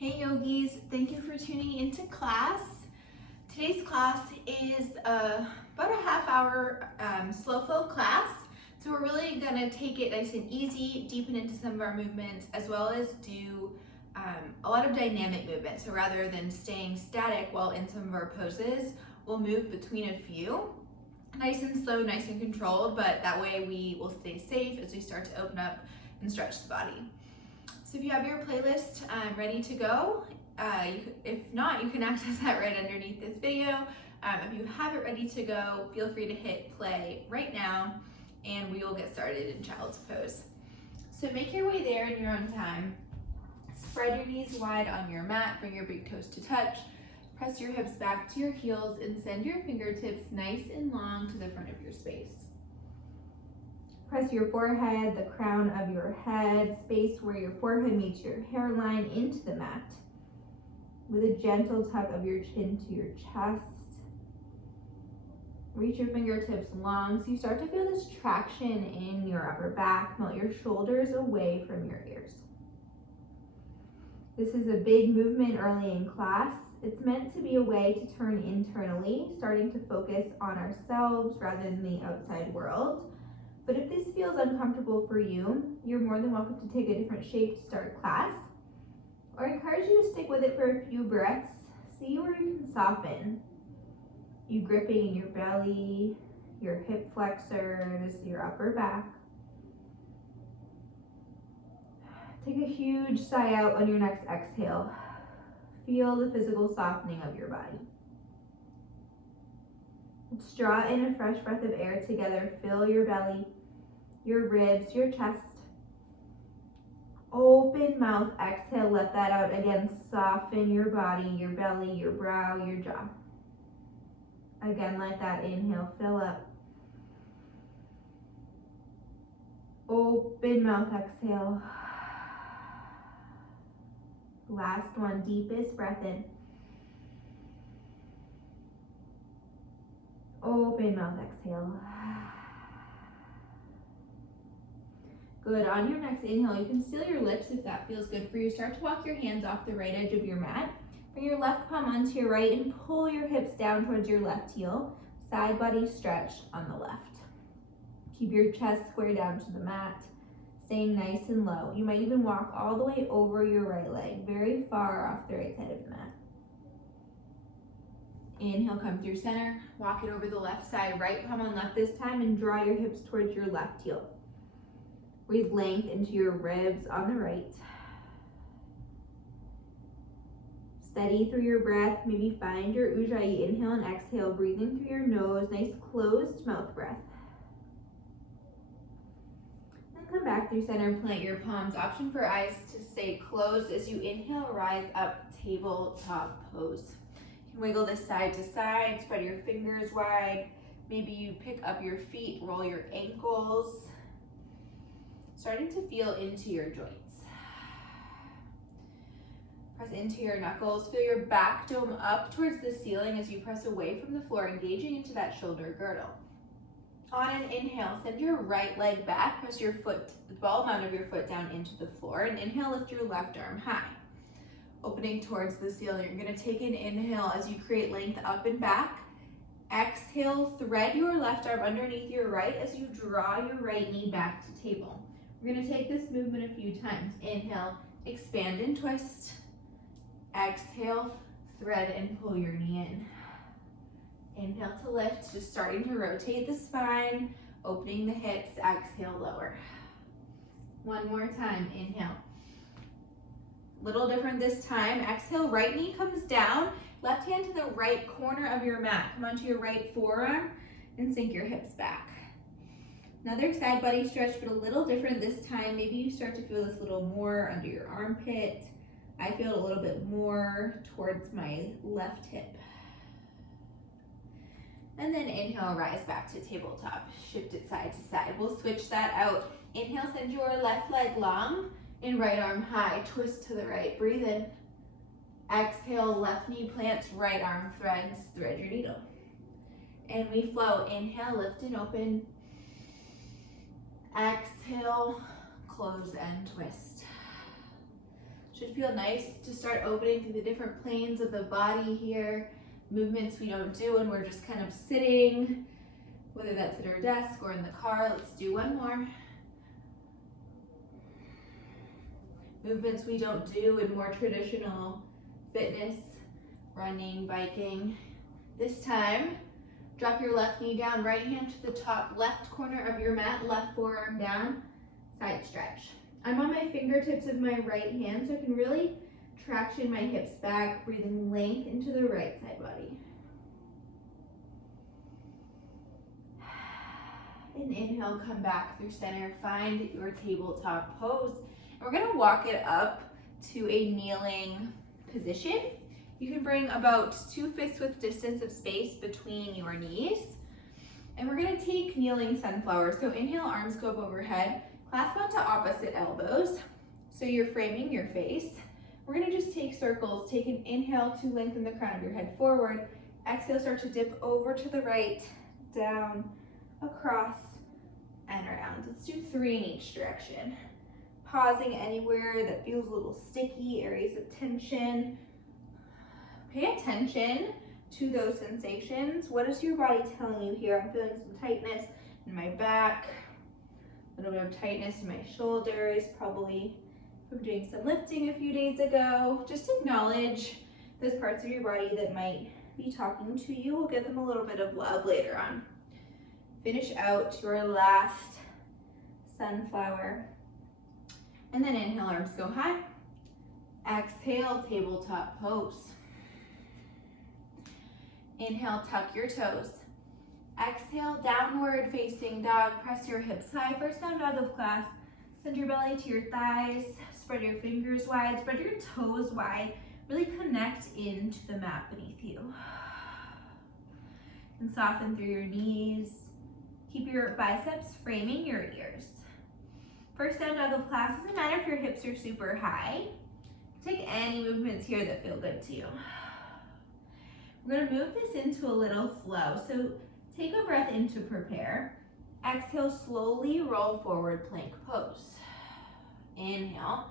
Hey yogis, thank you for tuning into class. Today's class is about a half-hour slow flow class. So we're really gonna take it nice and easy, deepen into some of our movements, as well as do a lot of dynamic movement. So rather than staying static while in some of our poses, we'll move between a few. Nice and slow, nice and controlled, but that way we will stay safe as we start to open up and stretch the body. So if you have your playlist ready to go, if not, you can access that right underneath this video. If you have it ready to go, feel free to hit play right now and we will get started in child's pose. So make your way there in your own time. Spread your knees wide on your mat, bring your big toes to touch. Press your hips back to your heels and send your fingertips nice and long to the front of your space. Press your forehead, the crown of your head, space where your forehead meets your hairline into the mat. With a gentle tuck of your chin to your chest. Reach your fingertips long so you start to feel this traction in your upper back. Melt your shoulders away from your ears. This is a big movement early in class. It's meant to be a way to turn internally, starting to focus on ourselves rather than the outside world. But if this feels uncomfortable for you, you're more than welcome to take a different shape to start class, or I encourage you to stick with it for a few breaths. See where you can soften. You gripping in your belly, your hip flexors, your upper back. Take a huge sigh out on your next exhale. Feel the physical softening of your body. Let's draw in a fresh breath of air together. Fill your belly, your ribs, your chest. Open mouth, exhale, let that out. Again, soften your body, your belly, your brow, your jaw. Again, let that inhale fill up. Open mouth, exhale. Last one, deepest breath in. Open mouth, exhale. Good, on your next inhale, you can seal your lips if that feels good for you. Start to walk your hands off the right edge of your mat. Bring your left palm onto your right and pull your hips down towards your left heel. Side body stretch on the left. Keep your chest square down to the mat, staying nice and low. You might even walk all the way over your right leg, very far off the right side of the mat. Inhale, come through center, walk it over the left side, right palm on left this time, and draw your hips towards your left heel. Breathe length into your ribs on the right. Steady through your breath, maybe find your Ujjayi, inhale and exhale, breathing through your nose, nice closed mouth breath. And come back through center, plant your palms. Option for eyes to stay closed as you inhale, rise up, tabletop pose. Wiggle this side to side, spread your fingers wide. Maybe you pick up your feet, roll your ankles. Starting to feel into your joints. Press into your knuckles. Feel your back dome up towards the ceiling as you press away from the floor, engaging into that shoulder girdle. On an inhale, send your right leg back. Press your foot, the ball mound of your foot down into the floor. And inhale, lift your left arm high. Opening towards the ceiling. You're gonna take an inhale as you create length up and back. Exhale, thread your left arm underneath your right as you draw your right knee back to table. We're gonna take this movement a few times. Inhale, expand and twist. Exhale, thread and pull your knee in. Inhale to lift, just starting to rotate the spine, opening the hips, exhale, lower. One more time, inhale. Little different this time. Exhale, right knee comes down, left hand to the right corner of your mat. Come onto your right forearm and sink your hips back. Another side body stretch, but a little different this time. Maybe you start to feel this a little more under your armpit. I feel it a little bit more towards my left hip. And then inhale, rise back to tabletop. Shift it side to side. We'll switch that out. Inhale, send your left leg long and right arm high. Twist to the right, breathe in. Exhale, left knee plants, right arm threads, thread your needle. And we flow. Inhale, lift and open. Exhale, close and twist. Should feel nice to start opening through the different planes of the body here. Movements we don't do when we're just kind of sitting, whether that's at our desk or in the car. Let's do one more. Movements we don't do in more traditional fitness, running, biking. This time, drop your left knee down, right hand to the top left corner of your mat, left forearm down, side stretch. I'm on my fingertips of my right hand, so I can really traction my hips back, breathing length into the right side body. And inhale, come back through center, find your tabletop pose. And we're gonna walk it up to a kneeling position. You can bring about 2 fists width distance of space between your knees. And we're gonna take kneeling sunflower. So inhale, arms go up overhead, clasp onto opposite elbows. So you're framing your face. We're gonna just take circles. Take an inhale to lengthen the crown of your head forward. Exhale, start to dip over to the right, down, across, and around. Let's do 3 in each direction. Pausing anywhere that feels a little sticky, areas of tension. Pay attention to those sensations. What is your body telling you here? I'm feeling some tightness in my back, a little bit of tightness in my shoulders, probably from doing some lifting a few days ago. Just acknowledge those parts of your body that might be talking to you. We'll give them a little bit of love later on. Finish out your last sunflower. And then inhale, arms go high. Exhale, tabletop pose. Inhale, tuck your toes. Exhale, downward facing dog. Press your hips high. First down dog of class. Send your belly to your thighs. Spread your fingers wide. Spread your toes wide. Really connect into the mat beneath you. And soften through your knees. Keep your biceps framing your ears. First down dog of class. Doesn't matter if your hips are super high. Take any movements here that feel good to you. We're gonna move this into a little flow. So take a breath in to prepare. Exhale, slowly roll forward, plank pose. Inhale.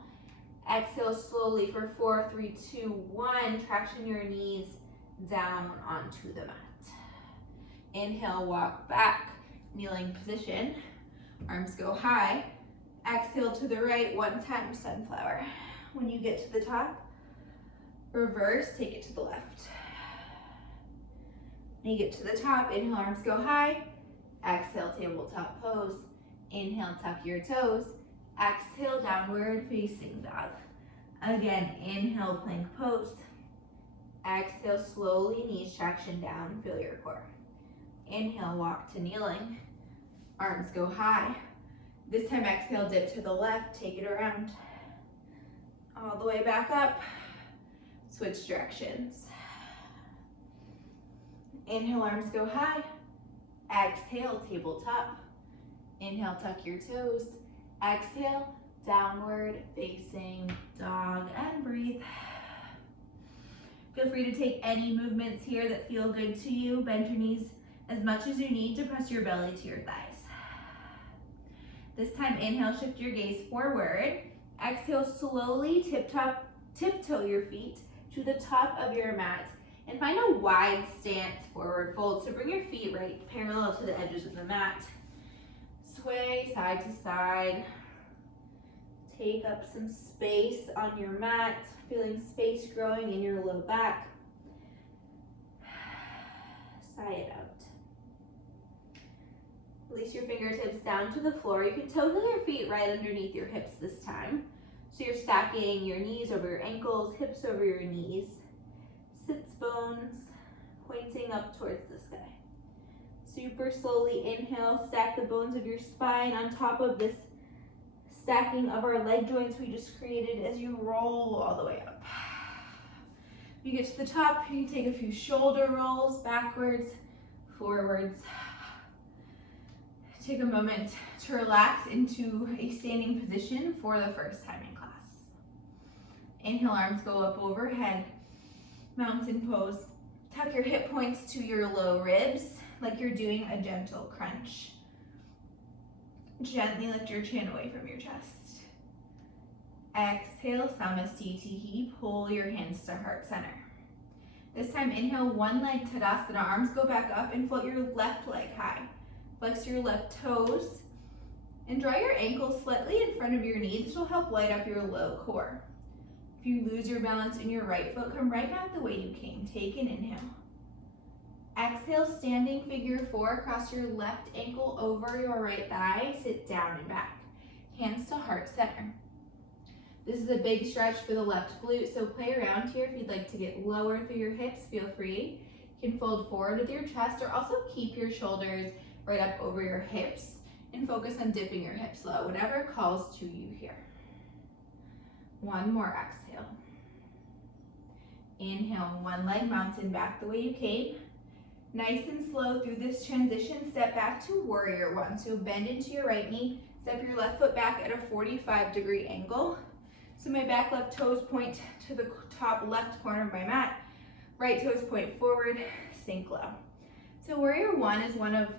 Exhale slowly for 4, 3, 2, 1. Traction your knees down onto the mat. Inhale, walk back, kneeling position. Arms go high. Exhale to the right, 1 time sunflower. When you get to the top, reverse, take it to the left. When you get to the top, inhale, arms go high. Exhale, tabletop pose. Inhale, tuck your toes. Exhale, downward facing dog. Again, inhale, plank pose. Exhale, slowly, knees traction down, feel your core. Inhale, walk to kneeling. Arms go high. This time, exhale, dip to the left, take it around. All the way back up. Switch directions. Inhale, arms go high. Exhale, tabletop. Inhale, tuck your toes. Exhale, downward facing dog, and breathe. Feel free to take any movements here that feel good to you. Bend your knees as much as you need to press your belly to your thighs. This time, inhale, shift your gaze forward. Exhale, slowly tiptoe your feet to the top of your mat and find a wide stance, forward fold. So bring your feet right parallel to the edges of the mat. Sway side to side. Take up some space on your mat, feeling space growing in your low back. Sigh it out. Release your fingertips down to the floor. You can toggle your feet right underneath your hips this time. So you're stacking your knees over your ankles, hips over your knees. Sits bones pointing up towards the sky. Super slowly inhale, stack the bones of your spine on top of this stacking of our leg joints we just created as you roll all the way up. You get to the top, you can take a few shoulder rolls, backwards, forwards. Take a moment to relax into a standing position for the first time in class. Inhale, arms go up overhead, mountain pose. Tuck your hip points to your low ribs like you're doing a gentle crunch. Gently lift your chin away from your chest. Exhale, Samasthiti, pull your hands to heart center. This time, inhale, one leg Tadasana, arms go back up and float your left leg high. Flex your left toes and draw your ankles slightly in front of your knee. This will help light up your low core. If you lose your balance in your right foot, come right back the way you came. Take an inhale. Exhale, standing figure four, cross your left ankle over your right thigh, sit down and back. Hands to heart center. This is a big stretch for the left glute, so play around here. If you'd like to get lower through your hips, feel free. You can fold forward with your chest or also keep your shoulders right up over your hips and focus on dipping your hips low, whatever calls to you here. One more exhale. Inhale, one leg mountain back the way you came. Nice and slow through this transition, step back to warrior one. So bend into your right knee, step your left foot back at a 45-degree angle. So my back left toes point to the top left corner of my mat, right toes point forward, sink low. So warrior one is one of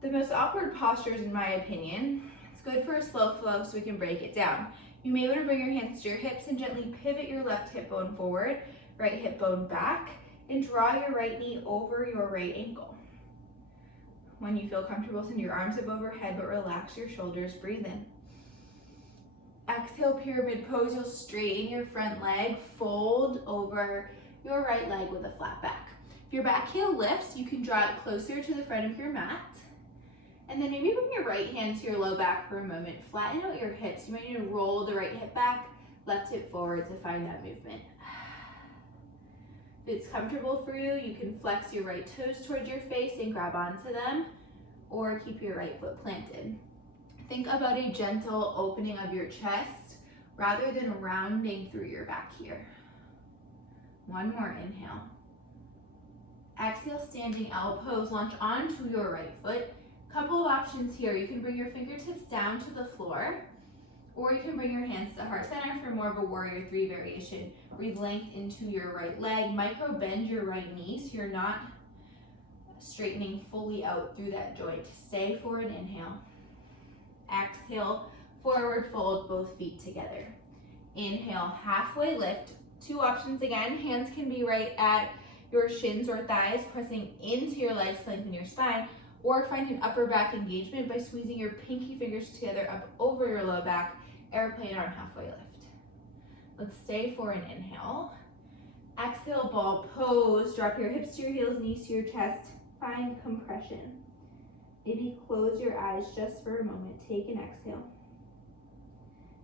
the most awkward postures in my opinion. It's good for a slow flow so we can break it down. You may want to bring your hands to your hips and gently pivot your left hip bone forward, right hip bone back, and draw your right knee over your right ankle. When you feel comfortable, send your arms up overhead, but relax your shoulders, breathe in. Exhale, pyramid pose, you'll straighten your front leg, fold over your right leg with a flat back. If your back heel lifts, you can draw it closer to the front of your mat. And then maybe bring your right hand to your low back for a moment. Flatten out your hips. You might need to roll the right hip back, left hip forward to find that movement. If it's comfortable for you, you can flex your right toes towards your face and grab onto them, or keep your right foot planted. Think about a gentle opening of your chest rather than rounding through your back here. One more inhale. Exhale, standing L pose, launch onto your right foot. Couple of options here. You can bring your fingertips down to the floor, or you can bring your hands to heart center for more of a warrior three variation. Breathe length into your right leg. Micro bend your right knee so you're not straightening fully out through that joint. Stay for an inhale. Exhale, forward fold both feet together. Inhale, halfway lift. Two options again. Hands can be right at your shins or thighs, pressing into your legs to lengthen your spine, or find an upper back engagement by squeezing your pinky fingers together up over your low back, airplane arm halfway lift. Let's stay for an inhale. Exhale, ball pose. Drop your hips to your heels, knees to your chest. Find compression. Maybe close your eyes just for a moment. Take an exhale.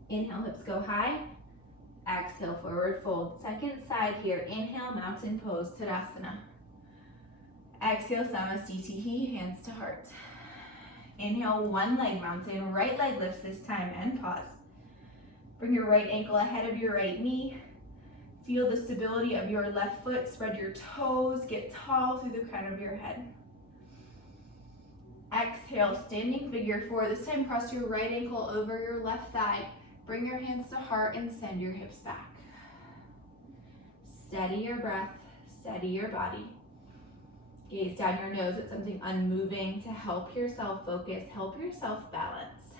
Inhale, hips go high. Exhale, forward fold. Second side here. Inhale, mountain pose, Tadasana. Exhale, Samasthiti, hands to heart. Inhale, one leg mountain. Right leg lifts this time and pause. Bring your right ankle ahead of your right knee. Feel the stability of your left foot. Spread your toes. Get tall through the crown of your head. Exhale, standing figure four. This time cross your right ankle over your left thigh. Bring your hands to heart and send your hips back. Steady your breath, steady your body. Gaze down your nose at something unmoving to help yourself focus, help yourself balance.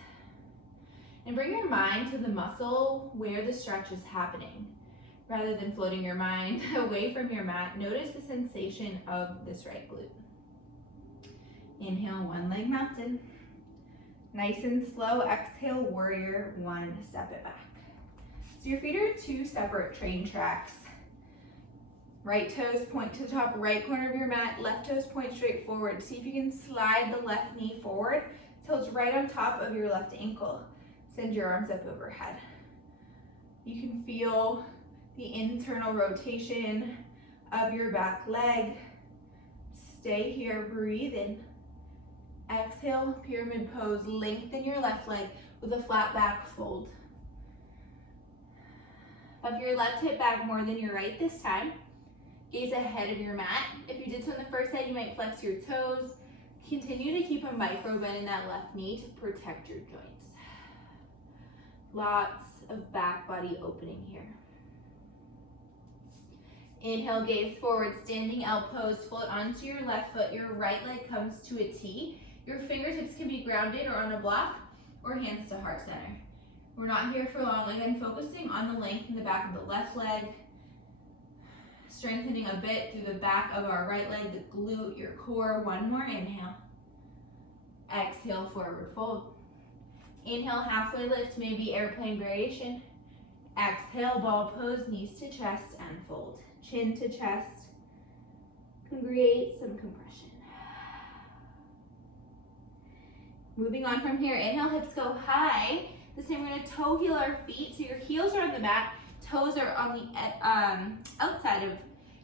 And bring your mind to the muscle where the stretch is happening. Rather than floating your mind away from your mat, notice the sensation of this right glute. Inhale, one leg mountain. Nice and slow, exhale, warrior one, step it back. So your feet are two separate train tracks. Right toes point to the top right corner of your mat, left toes point straight forward. See if you can slide the left knee forward till it's right on top of your left ankle. Send your arms up overhead. You can feel the internal rotation of your back leg. Stay here, breathe in. Exhale, pyramid pose, lengthen your left leg with a flat back fold. Up your left hip back more than your right this time. Gaze ahead of your mat. If you did so on the first side, you might flex your toes. Continue to keep a micro bend in that left knee to protect your joints. Lots of back body opening here. Inhale, gaze forward, standing L pose, float onto your left foot. Your right leg comes to a T. Your fingertips can be grounded or on a block, or hands to heart center. We're not here for long. Again, focusing on the length in the back of the left leg, strengthening a bit through the back of our right leg, the glute, your core. One more inhale. Exhale, forward fold. Inhale, halfway lift, maybe airplane variation. Exhale, ball pose, knees to chest and fold. Chin to chest. Create some compression. Moving on from here, inhale, hips go high. This time we're going to toe heel our feet. So your heels are on the mat, toes are on the outside of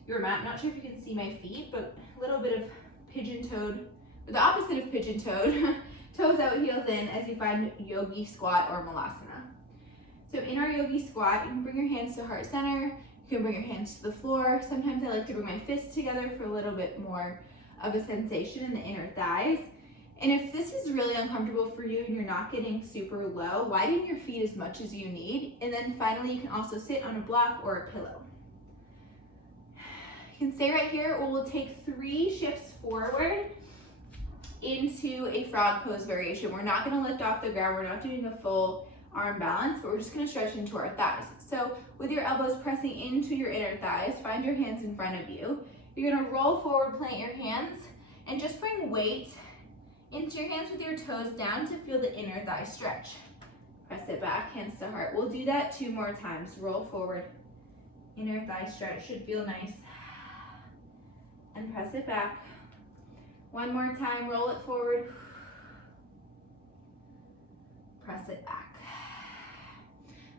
your mat. Not sure if you can see my feet, but a little bit of pigeon-toed, or the opposite of pigeon-toed. Toes out, heels in as you find yogi squat or malasana. So in our yogi squat, you can bring your hands to heart center. You can bring your hands to the floor. Sometimes I like to bring my fists together for a little bit more of a sensation in the inner thighs. And if this is really uncomfortable for you and you're not getting super low, widen your feet as much as you need. And then finally, you can also sit on a block or a pillow. You can stay right here, or we'll take 3 shifts forward into a frog pose variation. We're not gonna lift off the ground. We're not doing a full arm balance, but we're just gonna stretch into our thighs. So with your elbows pressing into your inner thighs, find your hands in front of you. You're gonna roll forward, plant your hands, and just bring weight into your hands with your toes down to feel the inner thigh stretch. Press it back, hands to heart. We'll do that 2 more times. Roll forward, inner thigh stretch, should feel nice. And press it back. 1 more time, roll it forward. Press it back.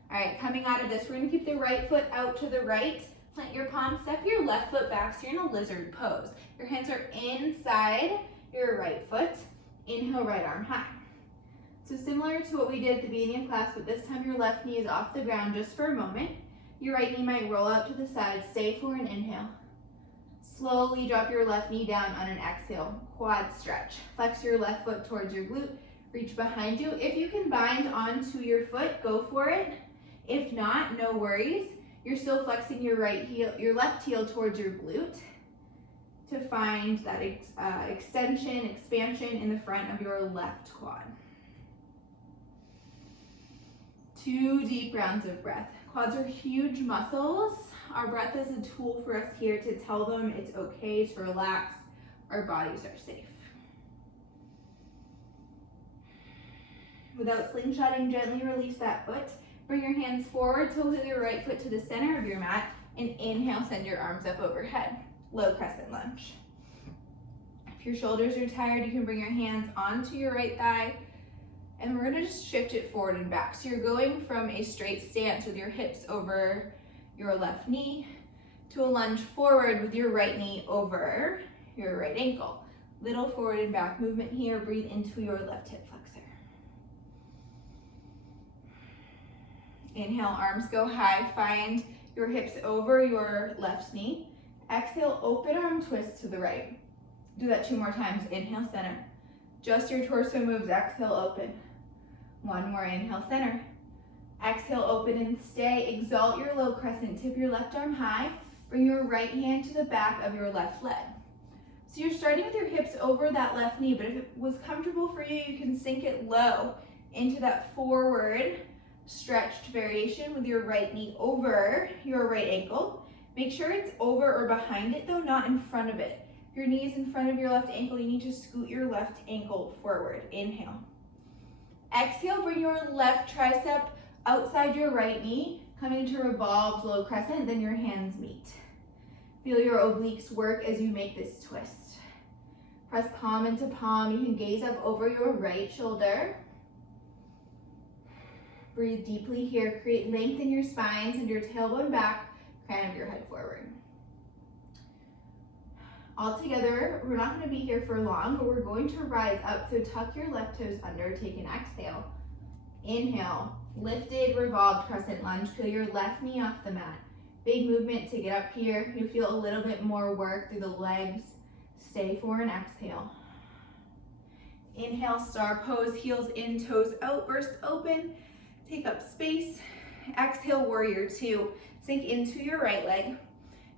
All right, coming out of this, we're gonna keep the right foot out to the right. Plant your palm, step your left foot back, so you're in a lizard pose. Your hands are inside your right foot. Inhale, right arm high. So similar to what we did at the beginning of class, but this time your left knee is off the ground just for a moment. Your right knee might roll out to the side. Stay for an inhale. Slowly drop your left knee down on an exhale. Quad stretch. Flex your left foot towards your glute. Reach behind you. If you can bind onto your foot, go for it. If not, no worries. You're still flexing your right heel, your left heel towards your glute to find that extension, expansion in the front of your left quad. 2 deep rounds of breath. Quads are huge muscles. Our breath is a tool for us here to tell them it's okay to relax. Our bodies are safe. Without slingshotting, gently release that foot. Bring your hands forward, toe with your right foot to the center of your mat, and inhale, send your arms up overhead. Low crescent lunge. If your shoulders are tired, you can bring your hands onto your right thigh, and we're gonna just shift it forward and back. So you're going from a straight stance with your hips over your left knee to a lunge forward with your right knee over your right ankle. Little forward and back movement here. Breathe into your left hip flexor. Inhale, arms go high. Find your hips over your left knee. Exhale, open arm twist to the right. Do that 2 more times. Inhale, center. Just your torso moves. Exhale, open. 1 more. Inhale, center. Exhale, open and stay. Exalt your low crescent. Tip your left arm high. Bring your right hand to the back of your left leg. So you're starting with your hips over that left knee, but if it was comfortable for you, you can sink it low into that forward stretched variation with your right knee over your right ankle. Make sure it's over or behind it though, not in front of it. If your knee is in front of your left ankle, you need to scoot your left ankle forward. Inhale. Exhale, bring your left tricep outside your right knee, coming into revolved low crescent, then your hands meet. Feel your obliques work as you make this twist. Press palm into palm. You can gaze up over your right shoulder. Breathe deeply here. Create length in your spine, send your tailbone back, crown of your head forward. All together, we're not going to be here for long, but we're going to rise up. So tuck your left toes under, take an exhale. Inhale, lifted, revolved crescent lunge. Feel your left knee off the mat. Big movement to get up here. You feel a little bit more work through the legs. Stay for an exhale. Inhale, star pose, heels in, toes out, burst open. Take up space. Exhale, warrior 2. Sink into your right leg.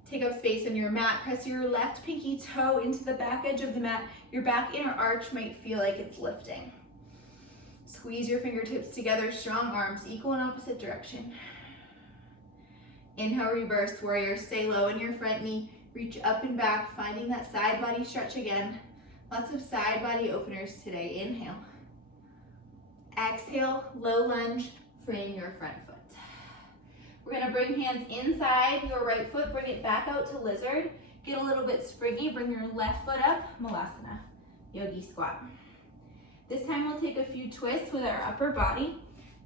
Take up space on your mat. Press your left pinky toe into the back edge of the mat. Your back inner arch might feel like it's lifting. Squeeze your fingertips together, strong arms, equal and opposite direction. Inhale, reverse warrior. Stay low in your front knee. Reach up and back, finding that side body stretch again. Lots of side body openers today. Inhale. Exhale, low lunge, frame your front foot. We're gonna bring hands inside your right foot, bring it back out to lizard. Get a little bit springy, bring your left foot up, Malasana, yogi squat. This time we'll take a few twists with our upper body.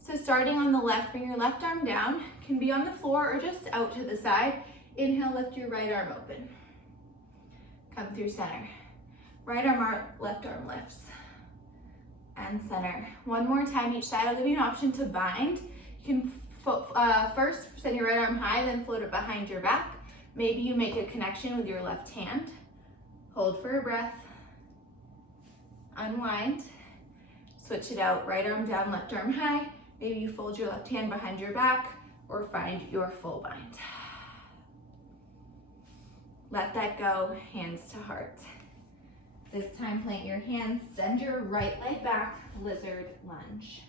So starting on the left, bring your left arm down, can be on the floor or just out to the side. Inhale, lift your right arm open. Come through center. Right arm, left arm lifts. And center. One more time each side. I'll give you an option to bind. You can first send your right arm high, then float it behind your back. Maybe you make a connection with your left hand. Hold for a breath. Unwind. Switch it out. Right arm down, left arm high. Maybe you fold your left hand behind your back or find your full bind. Let that go, hands to heart. This time plant your hands, send your right leg back, lizard lunge.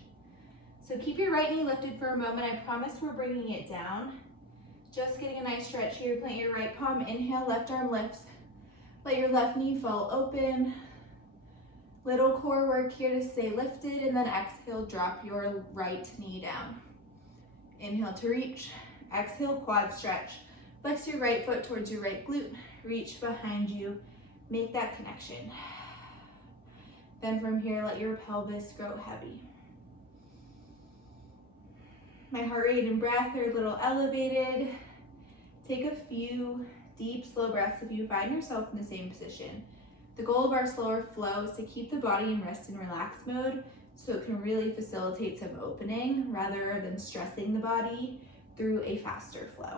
So keep your right knee lifted for a moment. I promise we're bringing it down. Just getting a nice stretch here. Plant your right palm, inhale, left arm lifts. Let your left knee fall open. Little core work here to stay lifted, and then exhale, drop your right knee down. Inhale to reach, exhale, quad stretch. Flex your right foot towards your right glute, reach behind you, make that connection. Then from here, let your pelvis grow heavy. My heart rate and breath are a little elevated. Take a few deep, slow breaths if you find yourself in the same position. The goal of our slower flow is to keep the body in rest and relax mode so it can really facilitate some opening rather than stressing the body through a faster flow.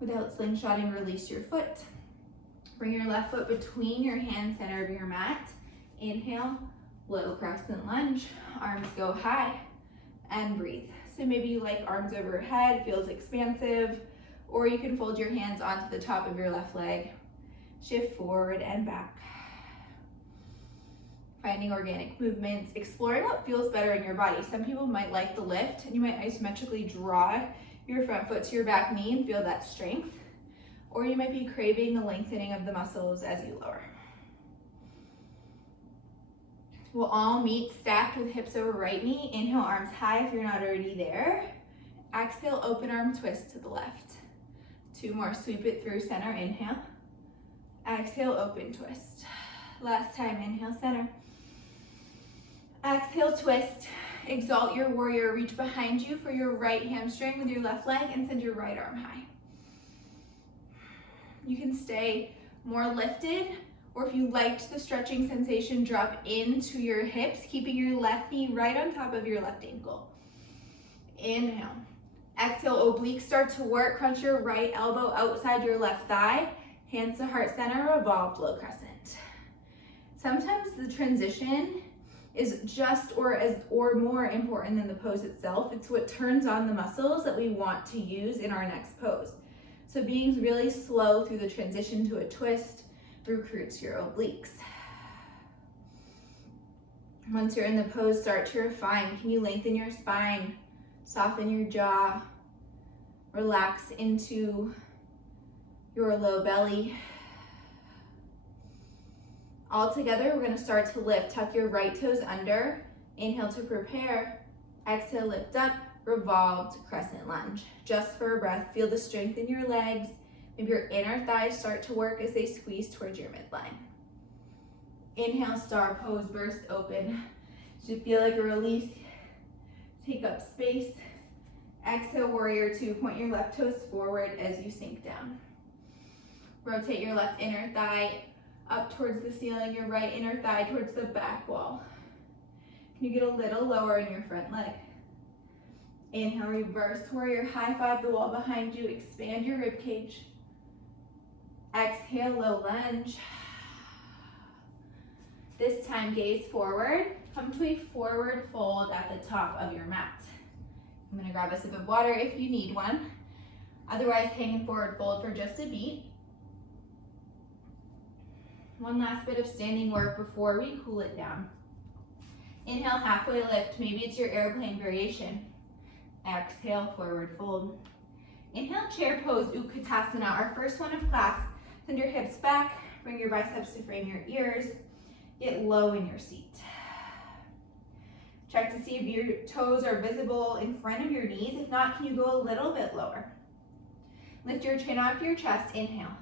Without slingshotting, release your foot. Bring your left foot between your hands, center of your mat. Inhale, low crescent lunge. Arms go high and breathe. So maybe you like arms overhead, feels expansive, or you can fold your hands onto the top of your left leg. Shift forward and back. Finding organic movements, exploring what feels better in your body. Some people might like the lift, and you might isometrically draw your front foot to your back knee and feel that strength. Or you might be craving the lengthening of the muscles as you lower. We'll all meet stacked with hips over right knee. Inhale, arms high if you're not already there. Exhale, open arm twist to the left. Two more, sweep it through center, inhale. Exhale, open twist. Last time, inhale, center. Exhale, twist. Exalt your warrior, reach behind you for your right hamstring with your left leg and send your right arm high. You can stay more lifted, or if you liked the stretching sensation, drop into your hips, keeping your left knee right on top of your left ankle. Inhale. Exhale, obliques start to work. Crunch your right elbow outside your left thigh. Hands to heart center, revolved low crescent. Sometimes the transition is just or more important than the pose itself. It's what turns on the muscles that we want to use in our next pose. So being really slow through the transition to a twist recruits your obliques. Once you're in the pose, start to refine. Can you lengthen your spine, soften your jaw, relax into your low belly. All together, we're gonna start to lift. Tuck your right toes under. Inhale to prepare. Exhale, lift up, revolved crescent lunge. Just for a breath, feel the strength in your legs. Maybe your inner thighs start to work as they squeeze towards your midline. Inhale, star pose, burst open. Should feel like a release. Take up space. Exhale, warrior two. Point your left toes forward as you sink down. Rotate your left inner thigh up towards the ceiling, your right inner thigh towards the back wall. Can you get a little lower in your front leg? Inhale, reverse warrior, high five the wall behind you, expand your rib cage. Exhale, low lunge. This time, gaze forward. Come to a forward fold at the top of your mat. I'm gonna grab a sip of water if you need one. Otherwise, hang in forward fold for just a beat. One last bit of standing work before we cool it down. Inhale, halfway lift. Maybe it's your airplane variation. Exhale, forward fold. Inhale, chair pose, Utkatasana, our first one of class. Send your hips back, bring your biceps to frame your ears. Get low in your seat. Check to see if your toes are visible in front of your knees. If not, can you go a little bit lower? Lift your chin off your chest, inhale.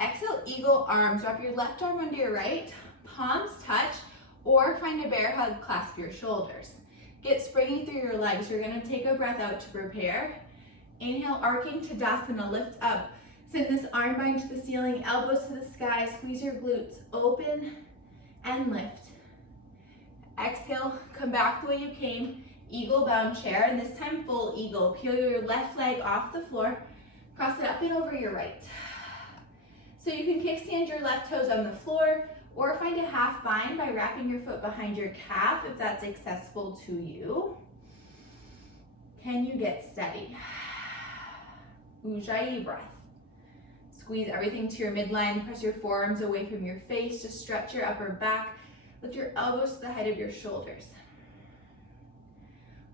Exhale, eagle arms. Wrap your left arm under your right, palms touch, or find a bear hug, clasp your shoulders. Get springy through your legs. You're gonna take a breath out to prepare. Inhale, arcing Tadasana, lift up. Send this arm bind to the ceiling, elbows to the sky, squeeze your glutes, open and lift. Exhale, come back the way you came, eagle bound chair, and this time full eagle. Peel your left leg off the floor, cross it up and over your right. So you can kickstand your left toes on the floor, or find a half bind by wrapping your foot behind your calf if that's accessible to you. Can you get steady? Ujjayi breath. Squeeze everything to your midline, press your forearms away from your face, just stretch your upper back, lift your elbows to the height of your shoulders.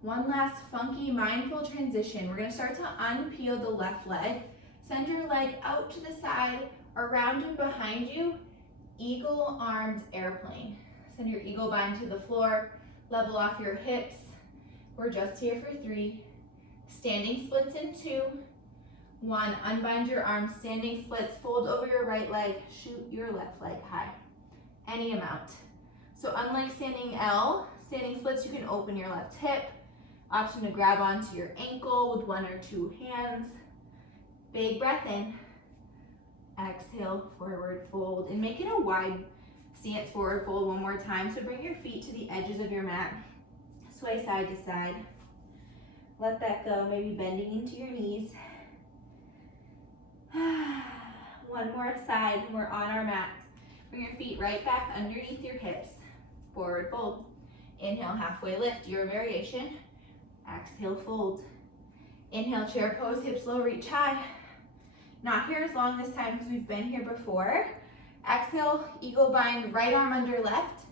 One last funky, mindful transition. We're gonna start to unpeel the left leg, send your leg out to the side, around and behind you, eagle arms airplane. Send your eagle bind to the floor, level off your hips. We're just here for 3. Standing splits in 2. 1, unbind your arms, standing splits, fold over your right leg, shoot your left leg high. Any amount. So unlike standing L, standing splits, you can open your left hip. Option to grab onto your ankle with 1 or 2 hands. Big breath in. Exhale, forward fold, and make it a wide stance forward fold one more time. So bring your feet to the edges of your mat. Sway side to side. Let that go, maybe bending into your knees. One more side, we're on our mat. Bring your feet right back underneath your hips. Forward fold. Inhale, halfway lift, your variation. Exhale, fold. Inhale, chair pose, hips low, reach high. Not here as long this time because we've been here before. Exhale, eagle bind, right arm under left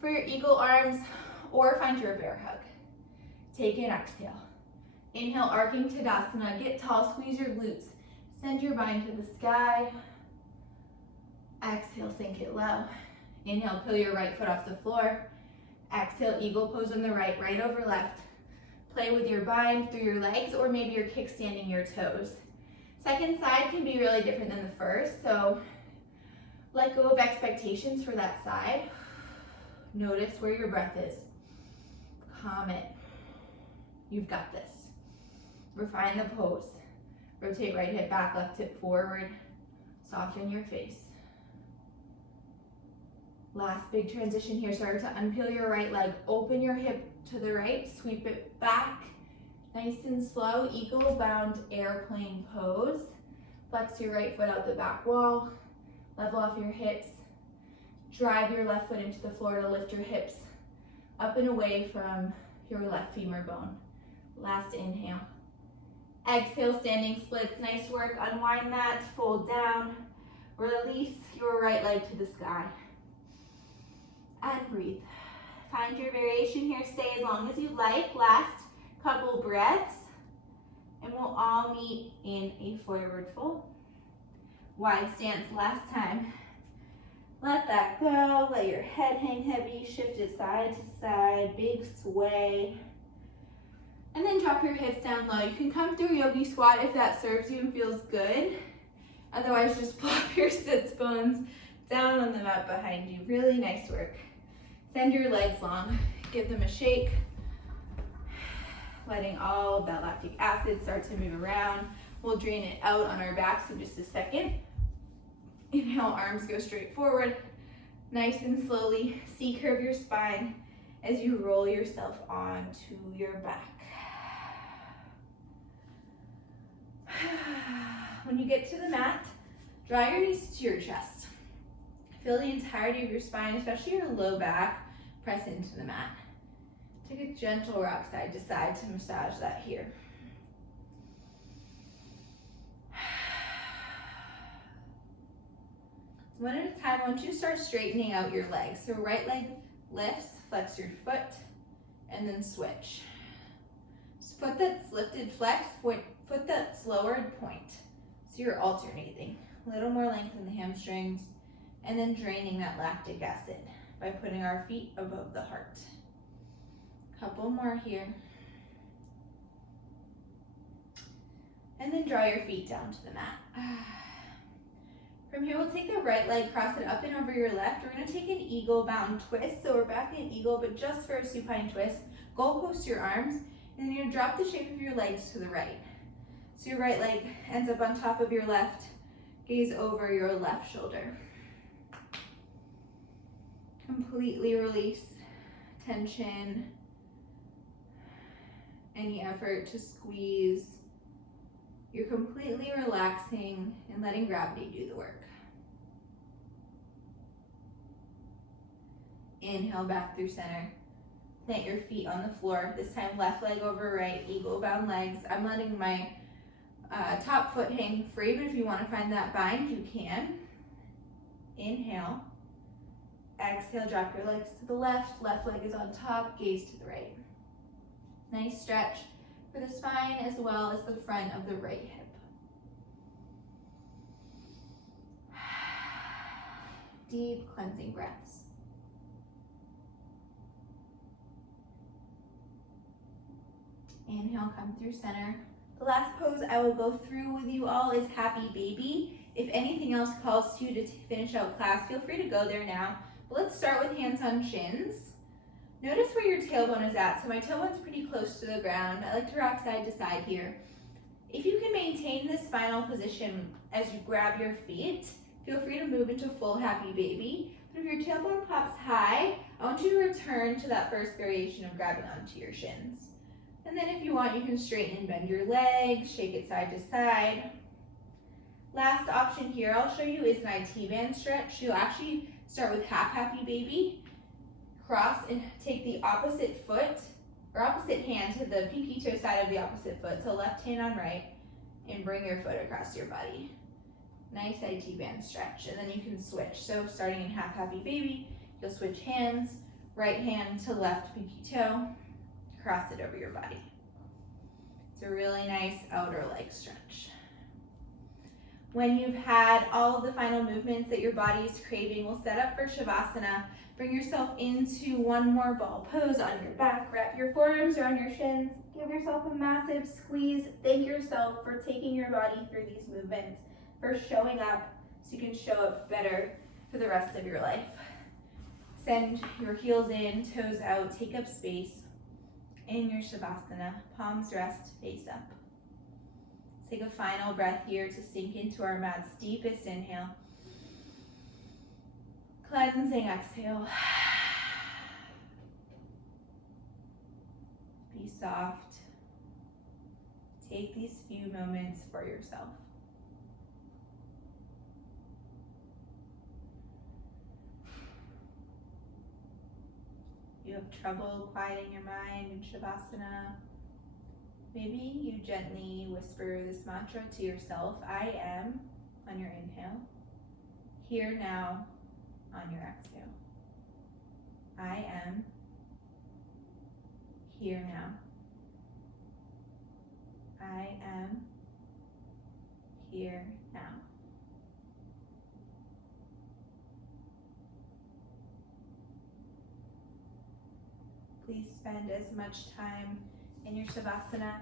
for your eagle arms, or find your bear hug. Take an exhale. Inhale, arcing Tadasana, get tall, squeeze your glutes. Send your bind to the sky. Exhale, sink it low. Inhale, peel your right foot off the floor. Exhale, eagle pose on the right, right over left. Play with your bind through your legs, or maybe you're kickstanding your toes. Second side can be really different than the first, so let go of expectations for that side. Notice where your breath is. Calm it. You've got this. Refine the pose. Rotate right hip back, left hip forward. Soften your face. Last big transition here. Start to unpeel your right leg. Open your hip to the right. Sweep it back. Nice and slow. Eagle bound airplane pose. Flex your right foot out the back wall. Level off your hips. Drive your left foot into the floor to lift your hips up and away from your left femur bone. Last inhale. Exhale, standing splits. Nice work. Unwind that. Fold down. Release your right leg to the sky. And breathe. Find your variation here. Stay as long as you like. Last couple breaths. And we'll all meet in a forward fold. Wide stance last time. Let that go. Let your head hang heavy. Shift it side to side. Big sway. And then drop your hips down low. You can come through yogi squat if that serves you and feels good. Otherwise, just plop your sits bones down on the mat behind you. Really nice work. Send your legs long. Give them a shake. Letting all of that lactic acid start to move around. We'll drain it out on our backs in just a second. Inhale, arms go straight forward. Nice and slowly C-curve your spine as you roll yourself onto your back. When you get to the mat, draw your knees to your chest. Feel the entirety of your spine, especially your low back, press into the mat. Take a gentle rock side to side to massage that here. One at a time. I want you to start straightening out your legs. So right leg lifts, flex your foot, and then switch. Foot that's lifted, flex, foot that's lowered, point. So you're alternating. A little more length in the hamstrings, and then draining that lactic acid by putting our feet above the heart. Couple more here. And then draw your feet down to the mat. From here, we'll take the right leg, cross it up and over your left. We're gonna take an eagle bound twist. So we're back in eagle, but just for a supine twist. Goalpost your arms, and then you're gonna drop the shape of your legs to the right. So your right leg ends up on top of your left, gaze over your left shoulder. Completely release tension, any effort to squeeze. You're completely relaxing and letting gravity do the work. Inhale back through center. Plant your feet on the floor. This time left leg over right, eagle bound legs. I'm letting my top foot hang free, but if you want to find that bind, you can. Inhale. Exhale, drop your legs to the left. Left leg is on top, gaze to the right. Nice stretch for the spine as well as the front of the right hip. Deep cleansing breaths. Inhale, come through center. The last pose I will go through with you all is Happy Baby. If anything else calls to you to finish out class, feel free to go there now. But let's start with hands on shins. Notice where your tailbone is at. So my tailbone's pretty close to the ground. I like to rock side to side here. If you can maintain this spinal position as you grab your feet, feel free to move into full Happy Baby. But if your tailbone pops high, I want you to return to that first variation of grabbing onto your shins. And then if you want, you can straighten and bend your legs, shake it side to side. Last option here I'll show you is an IT band stretch. You'll actually start with half Happy Baby, cross and take the opposite foot or opposite hand to the pinky toe side of the opposite foot. So left hand on right, and bring your foot across your body. Nice IT band stretch, and then you can switch. So starting in half Happy Baby, you'll switch hands, right hand to left pinky toe, cross it over your body. It's a really nice outer leg stretch. When you've had all of the final movements that your body is craving, we'll set up for Shavasana. Bring yourself into one more ball pose on your back. Wrap your forearms around your shins. Give yourself a massive squeeze. Thank yourself for taking your body through these movements, for showing up so you can show up better for the rest of your life. Send your heels in, toes out, take up space. In your Shavasana, palms rest, face up. Take a final breath here to sink into our mat's deepest inhale. Cleansing exhale. Be soft. Take these few moments for yourself. You have trouble quieting your mind in Shavasana, maybe you gently whisper this mantra to yourself: I am, on your inhale, here now on your exhale. I am here now. I am here now. Please spend as much time in your Shavasana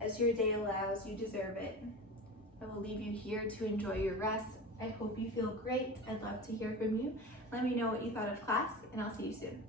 as your day allows. You deserve it. I will leave you here to enjoy your rest. I hope you feel great. I'd love to hear from you. Let me know what you thought of class, and I'll see you soon.